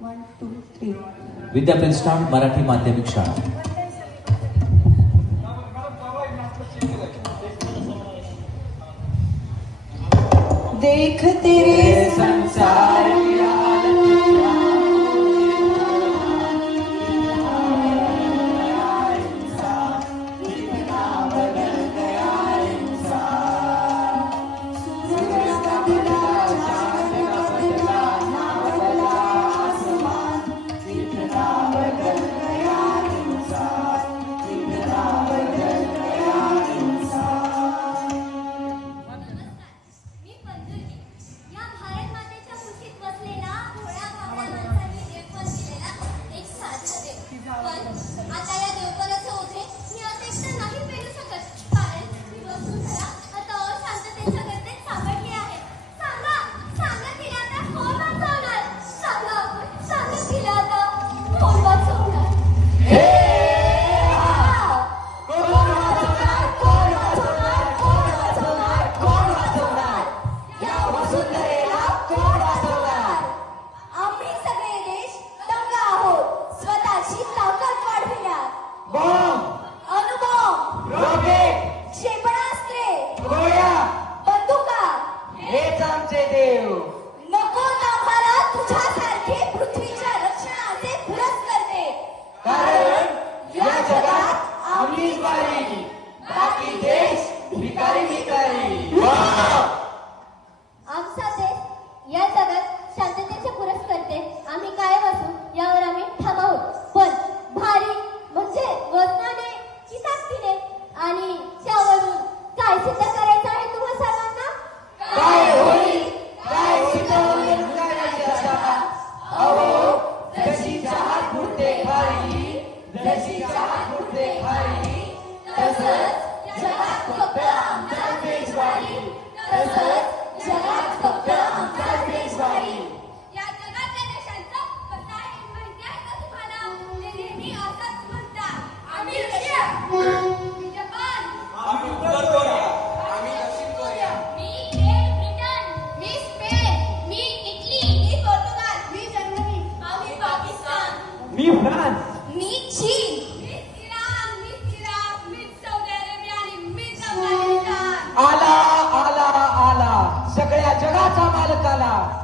1 2 3 विद्या Princeton Marathi माध्यमिक शाळा. देख तेरे संसार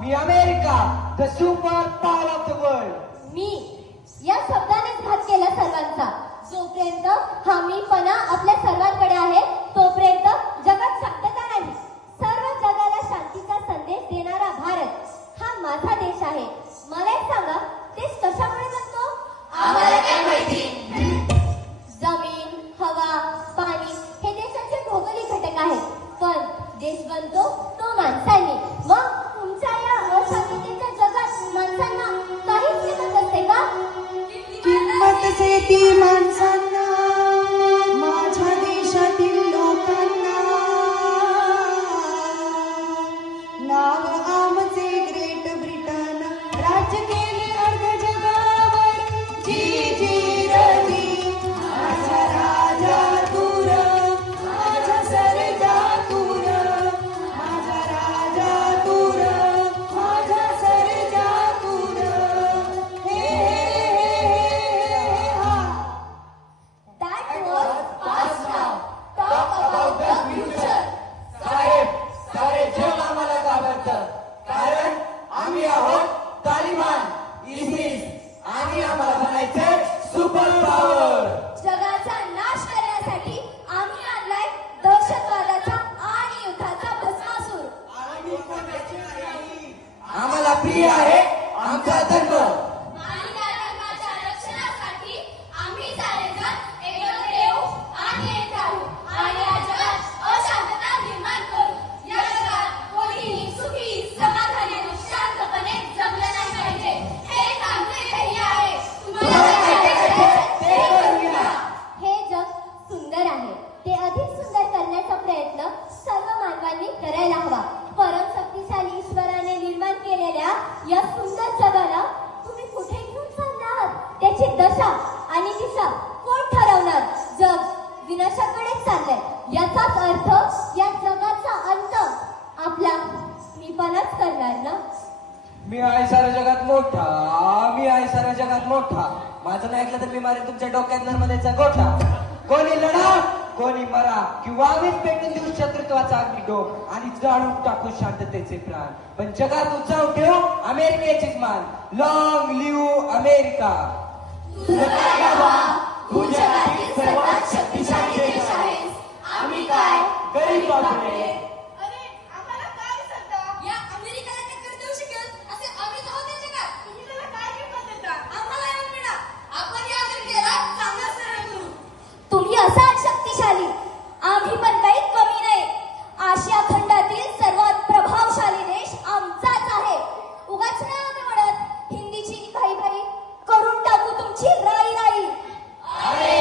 मी America, the superpower of the world. मी या शब्दानेच घात केला सर्वांचा. जोपर्यंत हा मीपणा आपल्या सर्वांकडे आहे तोपर्यंत जगात शांतता नाही. सर्व जगाला शांतीचा संदेश देणारा भारत हा माझा देश आहे. मला एक सांगा, देश कशामुळे बनतो? आम्हाला काय माहिती. जमीन, हवा, पाणी हे देशाचे भौगोलिक घटक आहेत. पण देश बनतो तो माणसांनी. मग तुमच्या या अशांततेच्या जगात माणसांना काहीच किंमत असते का? किंमत से ती माणसांना, माझ्या देशातील लोकांना. नाव आमचे ग्रेट ब्रिटन, राज्य केले अर्ध जगावर. जी जी रजी माझा राजा तूर, माझा सर्जा तूर, माझा राजा तूर, माझा सर्जा तूर. हे हा. That was past now. Talk about the future. साहेब, सारे जग आम्हाला घाबरतं, कारण आम्ही आहोत तालिबान, इस्मिस आणि आम्हाला बनायचंय सुपर पॉवर. जगाचा नाश करण्यासाठी आम्ही आणलाय दहशतवादाचा आणि युद्धाचा भस्मासूर. आम्हाला प्रिय आहे आमचा धर्म. आणि त्या धर्माच्या रक्षणासाठी आम्ही सारेजण एकत्र येऊ आणि एक राहू आणि या जगात अशांतता निर्माण करू. या जगात कोणीही सुखी, समाधानी आणि शांतपणे जगलं नाही पाहिजे. हे आमचे ध्येय आहे. तुम्हाला काय करायचं ते करूया. हे जग सुंदर आहे. ते अधिक सुंदर करण्याचा प्रयत्न सर्व मानवांनी करायला हवा. परम शक्तिशाली ईश्वराने निर्माण केलेल्या या सुंदर जगाला तुम्ही कुठे घेऊन चालला आहात? त्याची दशा आणि दिशा कोण ठरवणार? जग विनाशाकडेच चाललंय. याचाच अर्थ या जगाचा अंत आपला मीपणाच करणार ना. मी आहे साऱ्या जगात मोठा, मी आहे साऱ्या जगात मोठा. माझं नाही ऐकलं तर मी मारेन तुमच्या डोक्यात नर्मदेचा गोठा. कोणी लढा कोणी मरा किंवा आम्हीच पेटून देऊ शत्रुत्वाचा अग्निडोम आणि जाळून टाकू शांततेचे प्राण. पण जगात उत्सव ठेवू अमेरिकेचीच मान. Long live America. तुझं काय बाबा, तू जगातील सर्वात शक्तिशाली देश आहेस. आम्ही काय गरीब बापडे. अरे आम्हाला काय विसरता? या अमेरिकेला टक्कर देऊ शकेल असे आम्ही आहोत या जगात. तुम्ही त्याला काय किंमत देता? आम्हाला येऊन मिळा. आपण या अमेरिकेला चांगला सराव करू. तुम्ही असाल शक्तिशाली, आम्ही पण काही कमी नाही. आशिया खंडातील सर्वात प्रभावशाली देश आमचाच आहे. उगाच नाही आम्ही म्हणत हिंदीची घाई घाई करून टाकू तुमची राई राई. अरे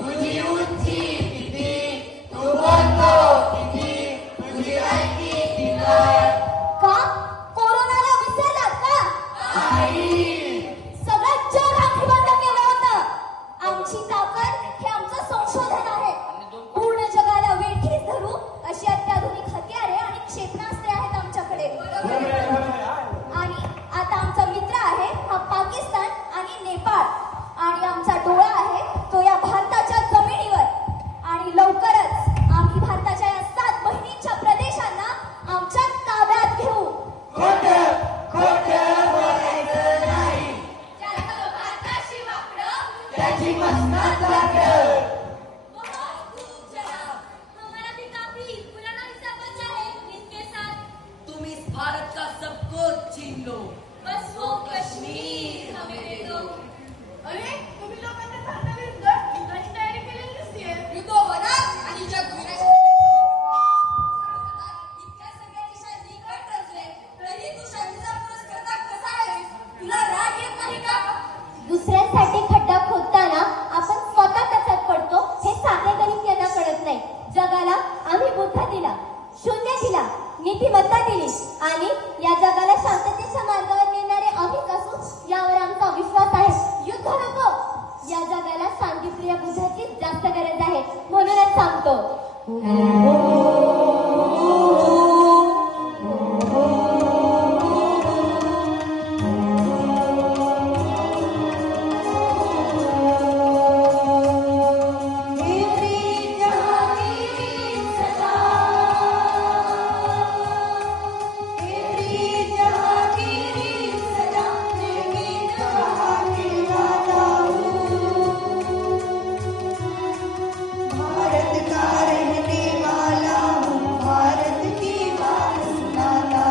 तुझी उंची किती, तू बोलतो किती, तुझी लायकी किती काय. का कोरोनाला विसरलात का? सगळं जग आम्ही बंद केलं होतं. आमची ताकद हे आमचं संशोधन आहे. पूर्ण जगाला वेठीस धरू अशी अत्याधुनिक हत्यारे आणि क्षेपणास्त्रे आहेत आमच्याकडे. आणि आता आमचा मित्र आहे हा पाकिस्तान आणि नेपाळ. आणि आमचा डोळा आहे तो या भारताच्या जमिनीवर. आणि लवकरच आम्ही भारताच्या या 7 बहिणींच्या प्रदेशांना आमच्या ताब्यात घेऊ. खोटं खोटं बोलायचं नाही, ज्याला भारताशी वापरं त्याची मस्ताच लागलं. तुम इस भारत का सब कुछ छीन लो, बस वो कश्मीर हमें दे दो. अरे तुम्ही लोकांना भारताविरुद्ध युद्धाची तयारी केलेली दिसतेय. युद्ध होणार आणि जग विनाश. इतक्या सगळ्या देशात निकट रचले तरी तू शांतीचा पुरस्कर्ता कसा आहेस? तुला राग येत नाही का? दुसऱ्यांसाठी खड्डा खोदताना आपण स्वतः कशात पडतो हे साधे गणित यांना कळत नाही. जगाला आम्ही बुद्ध दिला, शून्य दिला, नीतिमत्ता दिली आणि या जगाला शांततेच्या मार्गावर नेणारे आम्हीच असू यावर आमचा विश्वास आहे. युद्ध नको. या जगाला शांतिप्रिय बुद्धाची जास्त गरज आहे. म्हणूनच सांगतो भारत का रहने वाला हूँ, भारत की बात सुनाता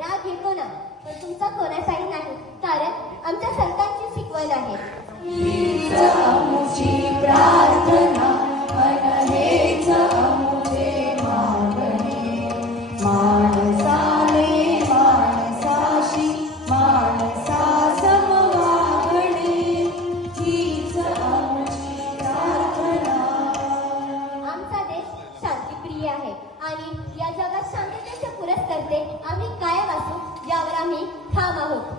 राग येतो ना, पण तुमचा कोणाचाही नाही. कारण आमच्या संतांची शिकवण आहे. हीच आमची प्रार्थना मन हेच आमचे मागणे. माणसाने माणसाशी माणसा सम वागणे. हीच आमची प्रार्थना. आमचा देश शांतिप्रिय आहे आणि या जगात शांततेचे पुरस्कर्ते आम्ही कायम असू यावर आम्ही ठाम आहोत.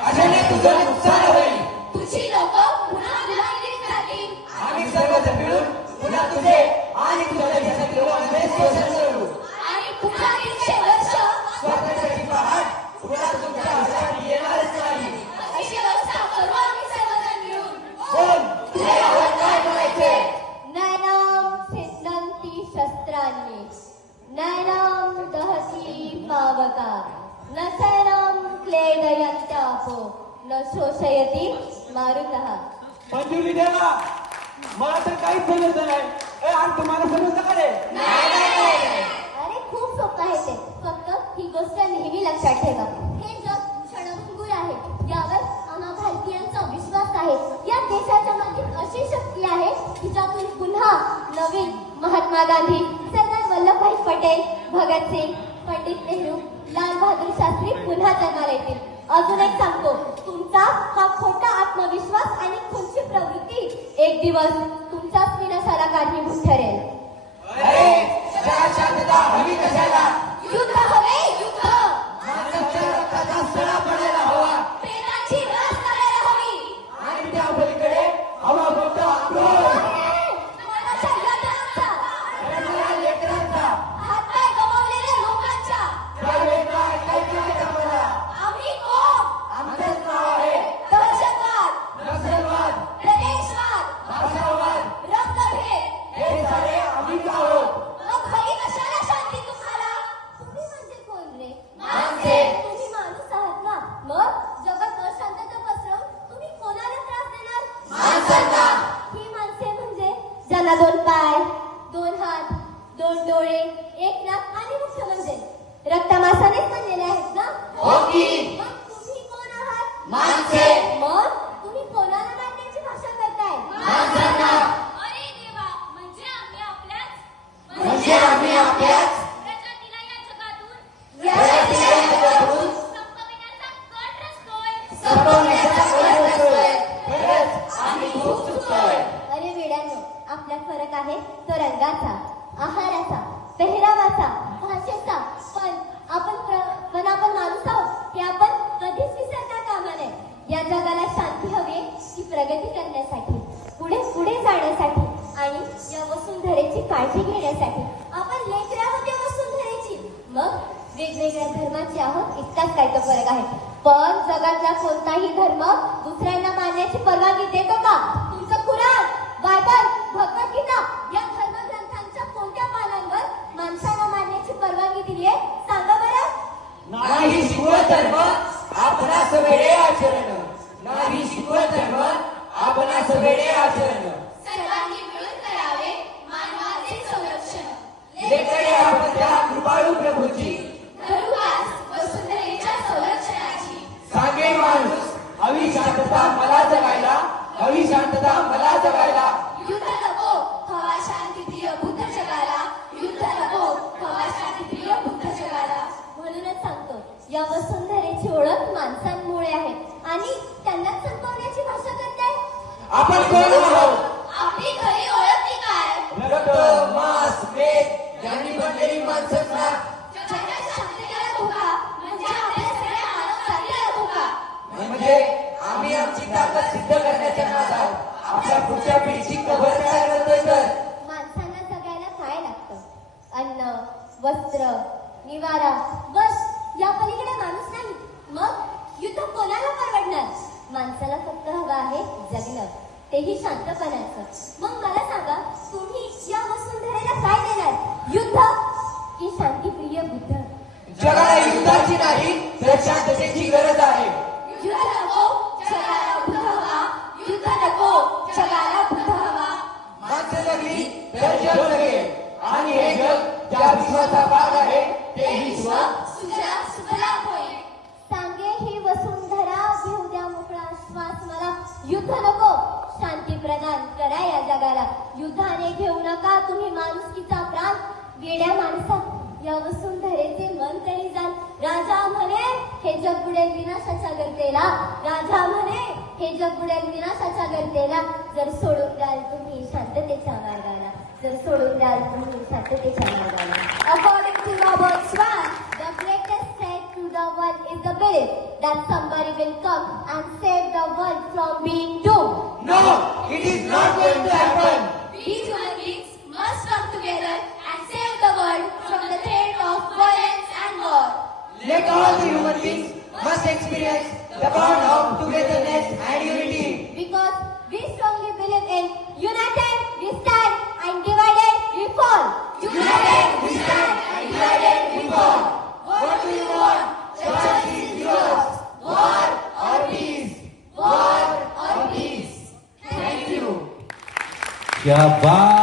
अशाने तुझं नुकसान होईल. तुझी लोक पुन्हा गुलामगिरीत जातील. आम्ही सर्वजण मिळून पुन्हा तुझे आणि तुझ्या देशातील लोकांचे शोषण करू. आणि पुन्हा 300 वर्ष स्वातंत्र्याची पहाट पुन्हा तुमच्या हातात येणारच नाही. अशी व्यवस्था करू आम्ही सर्वजण मिळून. बोल, तुझे आवाज काय बोलायचे? नैनाम छिद्यन्ति शस्त्राणि, नैनाम दहति पावका, न चैनाम क्लेदयन्त्यापो, न शोषयति मारुतः. मंजुरी देवा, मला तर काहीच समजलं नाही. आणि तुम्हाला समजलं का रे? अरे खूप सोपं आहे ते. फक्त ही गोष्ट नेहमी लक्षात ठेवा. हे जग क्षणभंगूर आहे. यावर आम्हा भारतीयांचा विश्वास आहे. या देशाच्या मागे अशी शक्ती आहे की ज्यातून पुन्हा नवीन महात्मा गांधी, सरदार वल्लभभाई पटेल, भगतसिंग, पंडित नेहरू, लाल बहादूर शास्त्री पुन्हा जन्माला येतील. अजून एक सांगतो, तुमचा हा खोटा आत्मविश्वास आणि खुंची प्रवृत्ती एक दिवस तुमच्याच विनाशाला कारणीभूत ठरेल. अरे हवी कशाला युद्ध हवे युद्ध माणसाच्या रक्ताचा सडा पडायला हवा प्रेमाची रस करायला हवी आणि त्या पलीकडे हवा फक्त आक्रोश मनाच्या यंत्रणांचा रडणाऱ्या लेकरांचा हातपाय गमावलेल्या लोकांच्या त्यावेळेला ऐकायचं आहे आम्हाला आम्ही कोण आमचंच नाव आहे दहशतवाद नक्षलवाद प्रदेशवाद भाषावाद रंगभेद हे सारे आम्हीच आहोत मग हवी कशाला शांती तुम्हाला तुम्ही म्हणजे कोण रे माणसे. तुम्ही माणूस आहात ना मग जगात अशांतता पसरवून तुम्ही कोणाला त्रास देणार माणसांना. ही माणसे म्हणजे ज्यांना 2 पाय 2 हात 2 डोळे 1 नाक आणि मुख्य म्हणजे रक्तमांसानेच बनलेले आहेत ना हो की? मग तुम्ही कोण आहात माणसे. मग तुम्ही कोणाला मारण्याची भाषा करताय माणसांना. अरे देवा म्हणजे आम्ही आपल्याच म्हणजे आम्ही आपल्याच प्रजातीला या जगातून प्रजातीला या जगातून संपविण्याचा कट रचतोय संपवण्याचा प्रयत्न करतोय. खरंच आम्ही खूप चुकतोय. अरे वेड्यांनो आपला फरक आहे तो रंगाचा आहाराचा पेहरावाचा भाषेचा पण आपण माणूस आहोत हे आपण कधीच विसरता कामा नये या जगाला शांती हवी ही प्रगती करण्यासाठी पुढे जाण्यासाठी आणि या वसुंधरेची काळजी घेण्यासाठी आपण लेकरं आहोत या वसुंधरेची मग वेगवेगळ्या धर्माचे आहोत इतकाच काय तो फरक आहे पण जगातला कोणताही धर्म दुसऱ्यांना मानण्याची परवानगी देतो का तुमचं कुराण बायबल भगवद्गीता या धर्मग्रंथांच्या कोणत्या पानांवर माणसाला मानण्याची परवानगी दिली आहे सांगा बरं नाही शिकवत धर्म आपणास वेडे आचरण नाही शिकवत धर्म आपणास वेडे आचरण सर्वांनी मिळून करावे मानवाचे संरक्षण लेकडे आपण त्या कृपाळू प्रभूची धरुवास वसुंधरेच्या संरक्षणाची सांगे माणूस हवी शांतता मला जगायला हवी शांतता मला जगायला युद्ध नको हवा शांती प्रिय बुद्ध जगाला युद्ध नको हवा शांती प्रिय बुद्ध जगाला म्हणूनच सांगतो या वसुंधरेची ओळख माणसांमुळे आहे आणि त्यांना संपवण्याची भाषा करताय आपण कोण आहोत आपली खरी ओळख ती काय रक्त मांस मेद यांनी बनलेली माणसंच ना जगाच्या शांततेला धोका म्हणजे आपल्या सगळ्या मानवजातीला धोका म्हणजे आम्ही आमची ताकद सिद्ध करण्याच्या नादात आपल्या पुढच्या पिढीची कबर तयार करतोय तर माणसांना जगायला काय लागतं अन्न वस्त्र निवारा बस या पलीकडे माणूस नाही मग युद्ध कोणाला परवडणार माणसाला फक्त हवं आहे जगणं तेही शांतपणाचं मग मला सांगा तुम्ही या वसुंधरेला काय देणार युद्ध की शांतीप्रिय बुद्ध जगाला युद्धाची नाही तर शांततेची गरज आहे युद्ध नको जगाला बुद्ध हवा युद्ध नको जगाला बुद्ध हवा माणसं जगली तर जग जगेल आणि हे जग ज्या विश्वाचा भाग आहे ते विश्व सुजला सुफला होईल सांगे ही वसुंधरा घेऊ द्या मोकळा श्वास मला युद्ध नको शांती प्रदान करा या जगाला युद्धाने घेऊ नका तुम्ही माणुसकीचा प्राण वेड्या माणसा या वसुंधरेचे मन तरी जाण राजा म्हणे हे जग बुडेल विनाशाच्या गर्तेला राजा म्हणे हे जग बुडेल विनाशाच्या गर्तेला जर सोडून द्याल तुम्ही शांततेच्या मार्गाला जर सोडून द्याल तुम्ही शांततेच्या मार्गाला According to Robert Swan, the greatest threat to the world is the belief that somebody will come and save the world from being doomed. No, it is not going to happen. We human beings must come together and save the world from the threat of violence and war. Let all the human beings must experience the bond of togetherness and unity. Because we strongly believe in united we stand and divided we fall. United we stand and divided we fall. What do you want? Choice is yours. War or peace? War or peace? Thank you. क्या बात